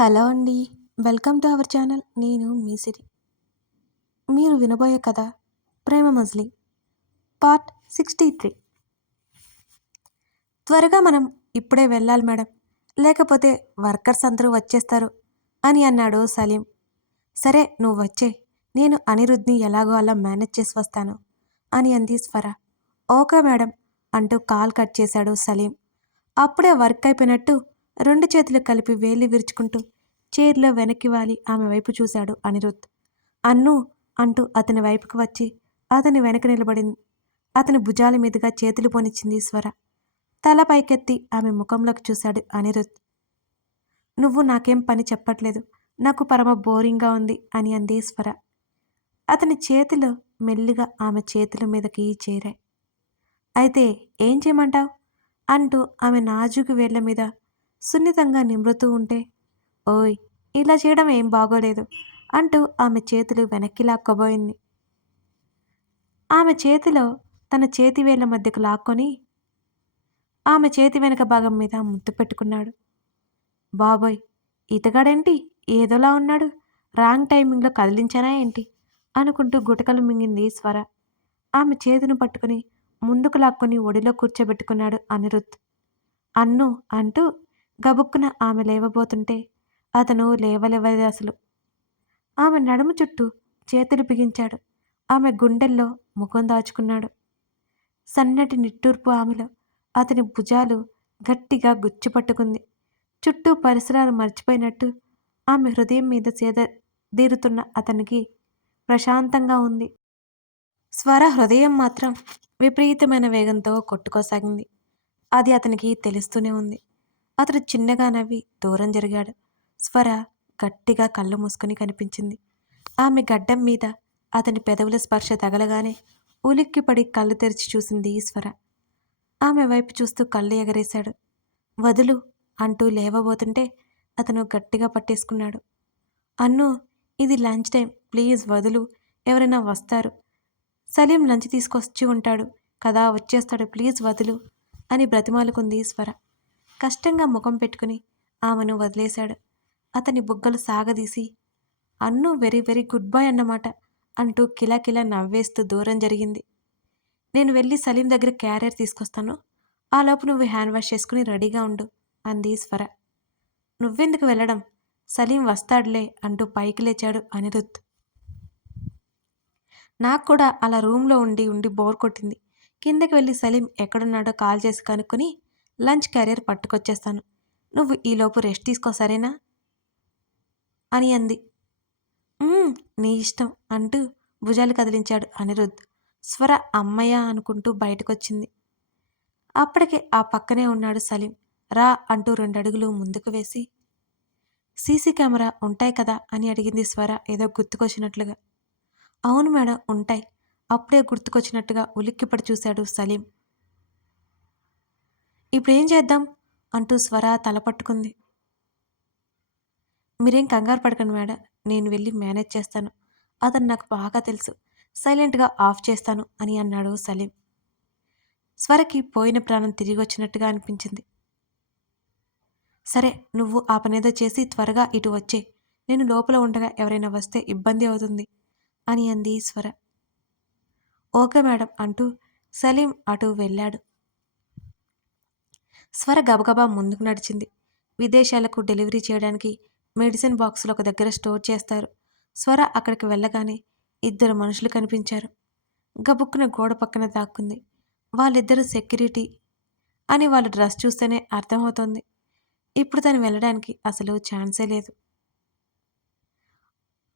Hello అండి. Welcome to our channel. నేను మీ సిరి. మీరు వినబోయే కథ ప్రేమ మజ్లి పార్ట్ సిక్స్టీ త్రీ. త్వరగా మనం ఇప్పుడే వెళ్ళాలి మేడం. లేకపోతే వర్కర్స్ అందరూ వచ్చేస్తారు అని అన్నాడు సలీం. సరే నువ్వు వచ్చే. నేను అనిరుద్ని ఎలాగో అలా మేనేజ్ చేసి వస్తాను అని అంది స్వర. ఓకే మేడం అంటూ కాల్ కట్ చేశాడు సలీం. అప్పుడే వర్క్ అయిపోయినట్టు రెండు చేతులు కలిపి వేలి విరుచుకుంటూ చైర్లో వెనక్కి వాలి ఆమె వైపు చూశాడు అనిరుద్. అన్ను అంటూ అతని వైపుకు వచ్చి అతని వెనక నిలబడింది. అతని భుజాల మీదుగా చేతులు పోనిచ్చింది స్వర తల పైకెత్తి ఆమె ముఖంలోకి చూశాడు అనిరుద్. నువ్వు నాకేం పని చెప్పట్లేదు. నాకు పరమ బోరింగ్గా ఉంది అని అంది స్వర అతని చేతులు మెల్లిగా ఆమె చేతుల మీదకి చేరాయి అయితే ఏం చేయమంటావు? అంటూ ఆమె నాజుకు వేళ్ళ మీద సున్నితంగా నిమృతూ ఉంటే ఓయ్ ఇలా చేయడం ఏం బాగోలేదు అంటూ ఆమె చేతులు వెనక్కి లాక్కోబోయింది. ఆమె చేతిలో తన చేతివేళ్ళ మధ్యకు లాక్కొని ఆమె చేతి వెనక భాగం మీద ముద్దు పెట్టుకున్నాడు. బాబోయ్ ఇతగాడేంటి ఏదోలా ఉన్నాడు? రాంగ్ టైమింగ్లో కదిలించానా ఏంటి? అనుకుంటూ గుటకలు మింగింది స్వర. ఆమె చేతిని పట్టుకుని ముందుకు లాక్కొని ఒడిలో కూర్చోబెట్టుకున్నాడు అనిరుద్ అన్ను అంటూ గబుక్కున ఆమె లేవబోతుంటే అతను లేవలేవలేదు అసలు. ఆమె నడుము చుట్టూ చేతులు బిగించాడు. ఆమె గుండెల్లో ముఖం దాచుకున్నాడు. సన్నటి నిట్టూర్పు ఆమెలో అతని భుజాలు గట్టిగా గుచ్చిపట్టుకుంది చుట్టూ పరిసరాలు మర్చిపోయినట్టు ఆమె హృదయం మీద సేద దీరుతున్న అతనికి ప్రశాంతంగా ఉంది. స్వర హృదయం మాత్రం విపరీతమైన వేగంతో కొట్టుకోసాగింది. అది అతనికి తెలుస్తూనే ఉంది. అతడు చిన్నగా నవ్వి దూరం జరిగాడు. స్వర గట్టిగా కళ్ళు మూసుకుని కనిపించింది. ఆమె గడ్డం మీద అతని పెదవుల స్పర్శ తగలగానే ఉలిక్కిపడి కళ్ళు తెరిచి చూసింది ఈశ్వర ఆమె వైపు చూస్తూ కళ్ళు ఎగరేశాడు. వదులు అంటూ లేవబోతుంటే అతను గట్టిగా పట్టేసుకున్నాడు. అన్ను ఇది లంచ్ టైం. ప్లీజ్ వదులు ఎవరైనా వస్తారు. సలీం లంచ్ తీసుకొచ్చి ఉంటాడు. కదా వచ్చేస్తాడు. ప్లీజ్ వదులు అని బ్రతిమాలుకుంది ఈశ్వర కష్టంగా ముఖం పెట్టుకుని ఆమెను వదిలేశాడు. అతని బుగ్గలు సాగదీసి Annu very very good boy అన్నమాట అంటూ కిలాకిలా నవ్వేస్తూ దూరం జరిగింది. నేను వెళ్ళి సలీం దగ్గర క్యారియర్ తీసుకొస్తాను. ఆ లోపు నువ్వు హ్యాండ్ వాష్ చేసుకుని రెడీగా ఉండు అంది స్వర నువ్వెందుకు వెళ్ళడం? సలీం వస్తాడులే అంటూ పైకి లేచాడు అనిరుద్. నాకు కూడా అలా రూమ్లో ఉండి ఉండి బోర్ కొట్టింది. కిందకి వెళ్ళి సలీం ఎక్కడున్నాడో కాల్ చేసి కనుక్కొని లంచ్ క్యారియర్ పట్టుకొచ్చేస్తాను. నువ్వు ఈలోపు రెస్ట్ తీసుకో సరేనా? అని అంది. నీ ఇష్టం అంటూ భుజాలు కదిలించాడు అనిరుద్. స్వర అమ్మయ్య అనుకుంటూ బయటకొచ్చింది. అప్పటికే ఆ పక్కనే ఉన్నాడు సలీం. రా అంటూ రెండు అడుగులు ముందుకు వేసి సీసీ కెమెరా ఉంటాయి కదా అని అడిగింది స్వర ఏదో గుర్తుకొచ్చినట్లుగా. అవును మేడం ఉంటాయి. అప్పుడే గుర్తుకొచ్చినట్టుగా ఉలిక్కిపడి చూశాడు సలీం. ఇప్పుడేం చేద్దాం? అంటూ స్వర తలపట్టుకుంది మీరేం కంగారు పడకండి మేడం నేను వెళ్ళి మేనేజ్ చేస్తాను. అతను నాకు బాగా తెలుసు. సైలెంట్గా ఆఫ్ చేస్తాను అని అన్నాడు సలీం. స్వరకి పోయిన ప్రాణం తిరిగి వచ్చినట్టుగా అనిపించింది. సరే నువ్వు ఆ పనేదో చేసి త్వరగా ఇటు వచ్చే. నేను లోపల ఉండగా ఎవరైనా వస్తే ఇబ్బంది అవుతుంది అని అంది స్వర. ఓకే మేడం అంటూ సలీం అటు వెళ్ళాడు. స్వర గబగబా ముందుకు నడిచింది. విదేశాలకు డెలివరీ చేయడానికి మెడిసిన్ బాక్సులు ఒక దగ్గర స్టోర్ చేస్తారు. స్వర అక్కడికి వెళ్ళగానే ఇద్దరు మనుషులు కనిపించారు. గబుక్కున గోడ పక్కన దాక్కుంది. వాళ్ళిద్దరు సెక్యూరిటీ అని వాళ్ళ డ్రెస్ చూస్తేనే అర్థమవుతోంది. ఇప్పుడు తను వెళ్ళడానికి అసలు ఛాన్సే లేదు.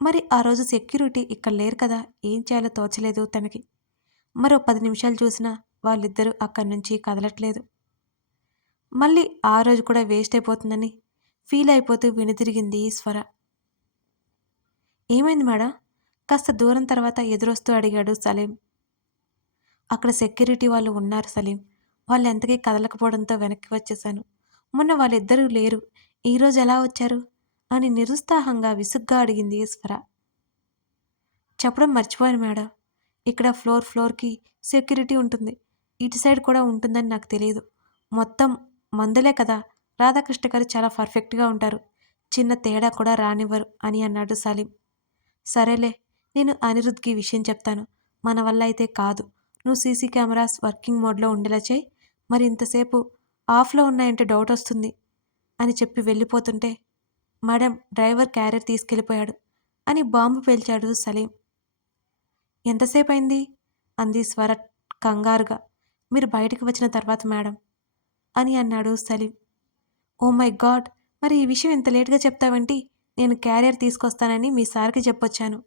మరి ఆ రోజు సెక్యూరిటీ ఇక్కడ లేరు కదా ఏం చేయాలో తోచలేదు తనకి. మరో పది నిమిషాలు చూసినా వాళ్ళిద్దరూ అక్కడి నుంచి కదలట్లేదు. మళ్ళీ ఆ రోజు కూడా వేస్ట్ అయిపోతుందని ఫీల్ అయిపోతూ వెనుతిరిగింది స్వర ఏమైంది మేడం? కాస్త దూరం తర్వాత ఎదురొస్తూ అడిగాడు సలీం. అక్కడ సెక్యూరిటీ వాళ్ళు ఉన్నారు సలీం. వాళ్ళు ఎంతకీ కదలకపోవడంతో వెనక్కి వచ్చేశాను. మొన్న వాళ్ళిద్దరూ లేరు. ఈరోజు ఎలా వచ్చారు? అని నిరుత్సాహంగా విసుగ్గా అడిగింది స్వర చెప్పడం మర్చిపోయాను మేడం. ఇక్కడ ఫ్లోర్ ఫ్లోర్కి సెక్యూరిటీ ఉంటుంది. ఇటు సైడ్ కూడా ఉంటుందని నాకు తెలియదు. మొత్తం మందులే కదా? రాధాకృష్ణ గారు చాలా పర్ఫెక్ట్గా ఉంటారు. చిన్న తేడా కూడా రానివ్వరు అని అన్నాడు సలీం. సరేలే నేను అనిరుద్ధ్కి విషయం చెప్తాను. మన వల్ల అయితే కాదు. నువ్వు సీసీ కెమెరాస్ వర్కింగ్ మోడ్లో ఉండేలా చేయి. మరి ఇంతసేపు ఆఫ్లో ఉన్నాయంటే డౌట్ వస్తుంది అని చెప్పి వెళ్ళిపోతుంటే మేడం డ్రైవర్ క్యారియర్ తీసుకెళ్ళిపోయాడు అని బాంబు పేల్చాడు సలీం. ఎంతసేపు అయింది అంది స్వర కంగారుగా. మీరు బయటకు వచ్చిన తర్వాత మేడం. అని అన్నాడు సలీం. Oh my God! మరి ఈ విషయం ఇంత లేట్గా చెప్తావేంటి నేను క్యారియర్ తీసుకొస్తానని మీ సార్కి చెప్పొచ్చాను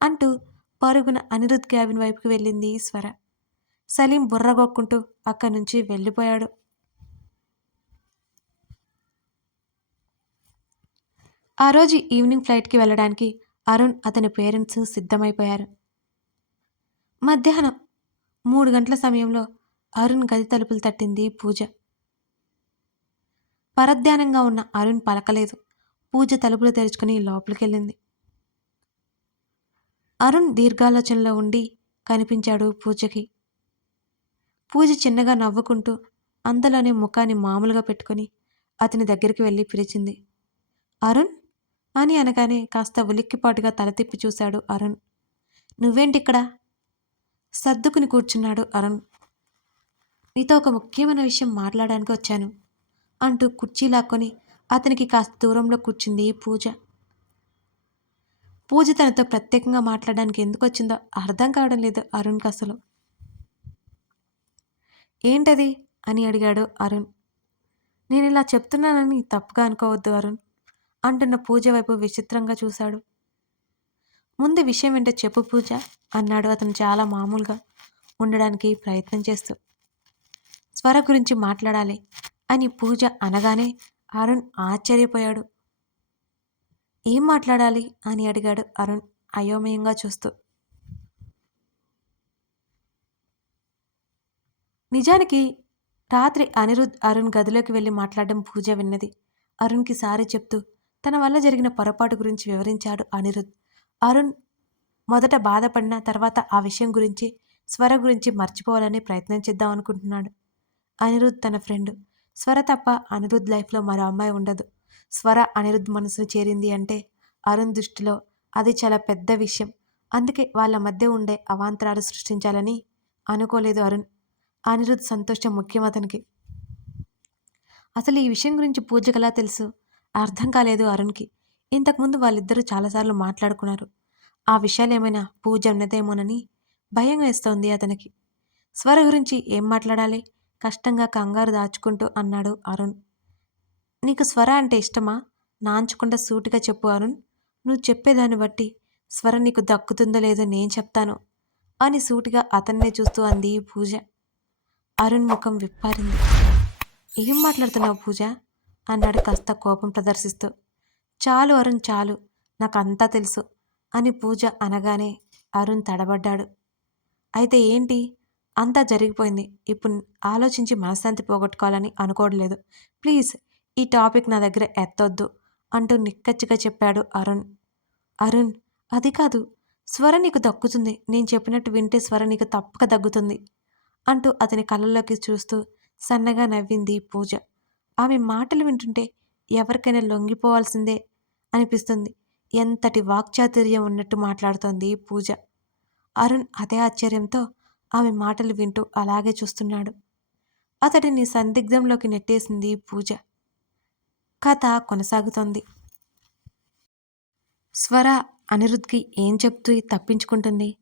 అంటూ పరుగున అనిరుద్ క్యాబిన్ వైపుకి వెళ్ళింది స్వర. సలీం బుర్రగొక్కుంటూ అక్కడి నుంచి వెళ్ళిపోయాడు. ఆ రోజు ఈవినింగ్ ఫ్లైట్కి వెళ్ళడానికి అరుణ్ అతని పేరెంట్స్ సిద్ధమైపోయారు. మధ్యాహ్నం మూడు గంటల సమయంలో అరుణ్ గది తలుపులు తట్టింది పూజ. పరధ్యానంగా ఉన్న అరుణ్ పలకలేదు. పూజ తలుపులు తెరుచుకుని లోపలికెళ్ళింది. అరుణ్ దీర్ఘాలోచనలో ఉండి కనిపించాడు పూజకి. పూజ చిన్నగా నవ్వుకుంటూ అంతలోనే ముఖాన్ని మామూలుగా పెట్టుకుని అతని దగ్గరికి వెళ్ళి పిలిచింది. అరుణ్? అని అనగానే కాస్త ఉలిక్కిపాటుగా తల తిప్పి చూశాడు అరుణ్. నువ్వేంటిక్కడ? సర్దుకుని కూర్చున్నాడు అరుణ్. నీతో ఒక ముఖ్యమైన విషయం మాట్లాడడానికి వచ్చాను అంటూ కుర్చీ లాక్కొని అతనికి కాస్త దూరంలో కూర్చుంది పూజ. పూజ తనతో ప్రత్యేకంగా మాట్లాడడానికి ఎందుకు వచ్చిందో అర్థం కావడం లేదు అరుణ్కి అసలు. ఏంటది? అని అడిగాడు అరుణ్. నేను ఇలా చెప్తున్నానని తప్పుగా అనుకోవద్దు అరుణ్ అంటున్న పూజ వైపు విచిత్రంగా చూశాడు. ముందు విషయం ఏంటో చెప్పు పూజ అన్నాడు అతను చాలా మామూలుగా ఉండడానికి ప్రయత్నం చేస్తూ. స్వర గురించి మాట్లాడాలి. అని పూజ అనగానే అరుణ్ ఆశ్చర్యపోయాడు. ఏం మాట్లాడాలి? అని అడిగాడు అరుణ్ అయోమయంగా చూస్తూ. నిజానికి రాత్రి అనిరుద్ అరుణ్ గదిలోకి వెళ్ళి మాట్లాడడం పూజ విన్నది. అరుణ్కి సారీ చెప్తూ తన వల్ల జరిగిన పొరపాటు గురించి వివరించాడు అనిరుద్. అరుణ్ మొదట బాధపడిన తర్వాత ఆ విషయం గురించి స్వర గురించి మర్చిపోవాలని ప్రయత్నం చేద్దాం అనుకుంటున్నాడు. అనిరుద్ తన ఫ్రెండ్ స్వర తప్ప అనిరుద్ లైఫ్లో మరో అమ్మాయి ఉండదు. స్వర అనిరుద్ మనసును చేరింది అంటే అరుణ్ దృష్టిలో అది చాలా పెద్ద విషయం. అందుకే వాళ్ళ మధ్య ఉండే అవాంతరాలు సృష్టించాలని అనుకోలేదు అరుణ్. అనిరుద్ సంతోషం ముఖ్యం అతనికి. అసలు ఈ విషయం గురించి పూజకలా తెలుసు? అర్థం కాలేదు అరుణ్కి. ఇంతకుముందు వాళ్ళిద్దరూ చాలాసార్లు మాట్లాడుకున్నారు. ఆ విషయాలు ఏమైనా పూజ ఉన్నదేమోనని భయం వేస్తోంది అతనికి. స్వర గురించి ఏం మాట్లాడాలి? కష్టంగా కంగారు దాచుకుంటూ అన్నాడు అరుణ్. నీకు స్వర అంటే ఇష్టమా? నాంచకుండా సూటిగా చెప్పు అరుణ్. నువ్వు చెప్పేదాన్ని బట్టి స్వర నీకు దక్కుతుందో లేదో నేను చెప్తాను అని సూటిగా అతన్నే చూస్తూ అంది పూజ. అరుణ్ ముఖం విప్పారింది. ఏం మాట్లాడుతున్నావు పూజ? అన్నాడు కాస్త కోపం ప్రదర్శిస్తూ. చాలు అరుణ్ చాలు. నాకంతా తెలుసు అని పూజ అనగానే అరుణ్ తడబడ్డాడు. అయితే ఏంటి? అంతా జరిగిపోయింది. ఇప్పుడు ఆలోచించి మనశ్శాంతి పోగొట్టుకోవాలని అనుకోవట్లేదు ప్లీజ్ ఈ టాపిక్ నా దగ్గర ఎత్తొద్దు అంటూ నిక్కచ్చిగా చెప్పాడు అరుణ్. అరుణ్ అది కాదు స్వర నీకు దక్కుతుంది. నేను చెప్పినట్టు వింటే స్వర నీకు తప్పక దగ్గుతుంది అంటూ అతని కళ్ళల్లోకి చూస్తూ సన్నగా నవ్వింది పూజ. ఆమె మాటలు వింటుంటే ఎవరికైనా లొంగిపోవాల్సిందే అనిపిస్తుంది. ఎంతటి వాక్చాతుర్యం ఉన్నట్టు మాట్లాడుతోంది పూజ. అరుణ్ అదే ఆశ్చర్యంతో ఆమె మాటలు వింటూ అలాగే చూస్తున్నాడు. అతడిని సందిగ్ధంలోకి నెట్టేసింది పూజ. కథ కొనసాగుతోంది. స్వర అనిరుద్ధ్కి ఏం చెప్తూ తప్పించుకుంటుంది?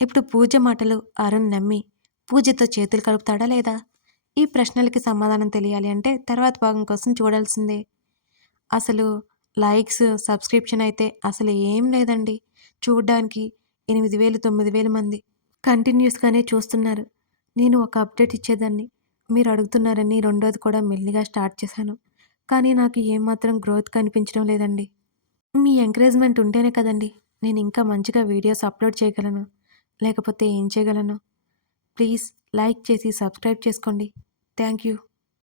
ఇప్పుడు పూజ మాటలు అరుణ్ నమ్మి పూజతో చేతులు కలుపుతాడా లేదా? ఈ ప్రశ్నలకి సమాధానం తెలియాలి అంటే తర్వాత భాగం కోసం చూడాల్సిందే. అసలు లైక్స్ సబ్స్క్రిప్షన్ అయితే అసలు ఏం లేదండి. చూడడానికి ఎనిమిది వేలు తొమ్మిది వేల మంది. కంటిన్యూస్గానే చూస్తున్నారు. నేను ఒక అప్డేట్ ఇచ్చేదాన్ని. మీరు అడుగుతున్నారని రెండోది కూడా మెల్లిగా స్టార్ట్ చేశాను. కానీ నాకు ఏమాత్రం గ్రోత్ కనిపించడం లేదండి. మీ ఎంకరేజ్మెంట్ ఉంటేనే కదండి. నేను ఇంకా మంచిగా వీడియోస్ అప్లోడ్ చేయగలను. లేకపోతే ఏం చేయగలను? ప్లీజ్ లైక్ చేసి సబ్స్క్రైబ్ చేసుకోండి. Thank you.